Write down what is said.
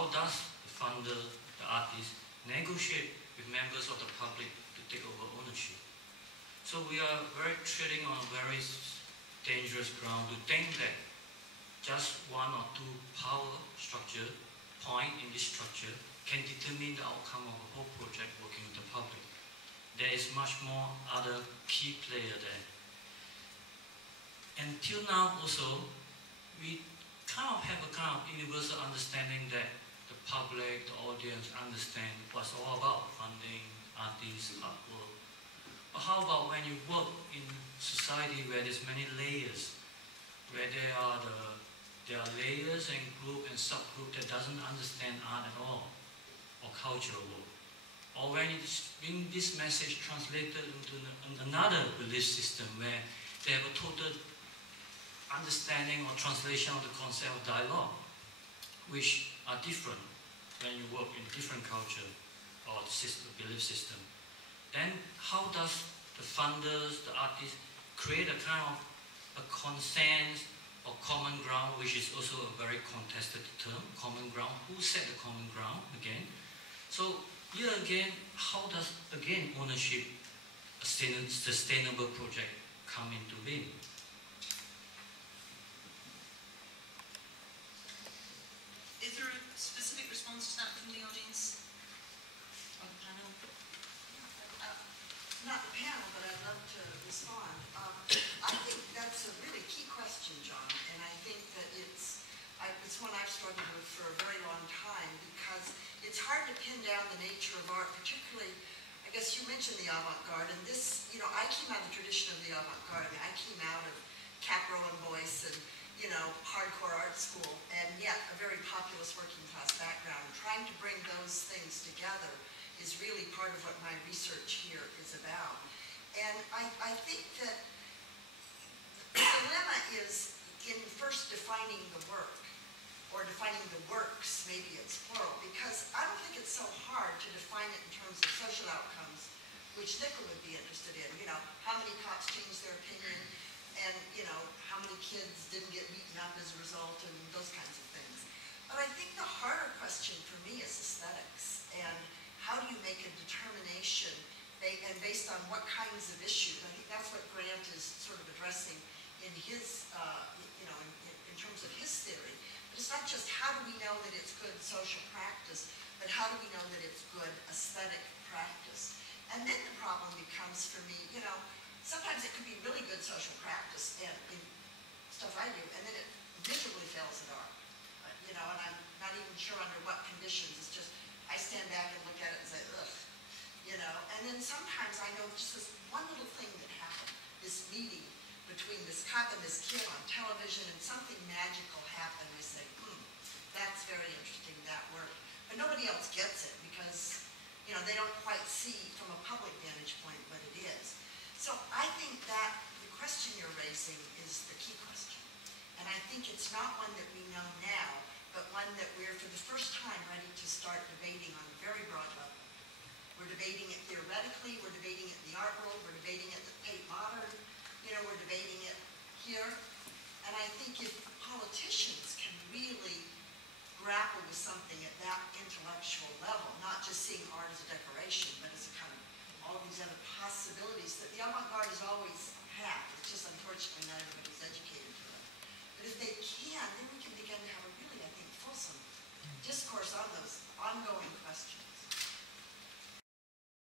how does the funder, the artist, negotiate with members of the public to take over ownership? So we are treading on a very dangerous ground to think that just one or two power structure point in this structure can determine the outcome of a whole project working with the public. There is much more other key player there. Until now also, we kind of have a kind of universal understanding that the public, the audience understand what's all about funding, artists, artwork. But how about when you work in society where there's many layers, where there are layers and group and subgroup that doesn't understand art at all, or cultural work. Or when this message translated into another belief system where they have a total understanding or translation of the concept of dialogue, which are different when you work in different culture or belief system. Then how does the funders, the artists, create a kind of a consensus or common ground, which is also a very contested term, common ground. Who set the common ground again? So here again, how does again ownership, a sustainable project come into being? Is there a specific response to that from the audience or the panel? Not the panel, but I'd love to respond. I think that's a really key question, John, and I think that it's one I've struggled with for a very long time because it's hard to pin down the nature of art, particularly, I guess you mentioned the avant-garde, and this, you know, I came out of the tradition of the avant-garde. I mean, I came out of Capro and Boyce and, you know, hardcore art school, and yet a very populous working class background. And trying to bring those things together is really part of what my research here is about. And I think that the dilemma is in first defining the work, or defining the works, maybe it's plural, because I don't think it's so hard to define it in terms of social outcomes, which Nickel would be interested in. You know, how many cops changed their opinion, and, you know, how many kids didn't get beaten up as a result, and those kinds of things. But I think the harder question for me is aesthetics, and how do you make a determination, and based on what kinds of issues. I think that's what Grant is sort of addressing in his, you know, in terms of his theory. But it's not just how do we know that it's good social practice, but how do we know that it's good aesthetic practice. And then the problem becomes for me, you know, sometimes it could be really good social practice and in stuff I do, and then it miserably fails at art. You know, and I'm not even sure under what conditions. It's just, I stand back and look at it and say, ugh. You know, and then sometimes I know just this one little thing that happened, this meeting between this cop and this kid on television, and something magical happened. I say, that's very interesting, that worked. But nobody else gets it because, you know, they don't quite see from a public vantage point what it is. So I think that the question you're raising is the key question. And I think it's not one that we know now, but one that we're for the first time ready to start debating on a very broad level. We're debating it theoretically, we're debating it in the art world, we're debating it in the Tate Modern, you know, we're debating it here. And I think if politicians can really grapple with something at that intellectual level, not just seeing art as a decoration, but as a kind of all of these other possibilities that the avant-garde has always had. It's just unfortunately not everybody's educated to it. But if they can, then we can begin to have a really, I think, fulsome discourse on those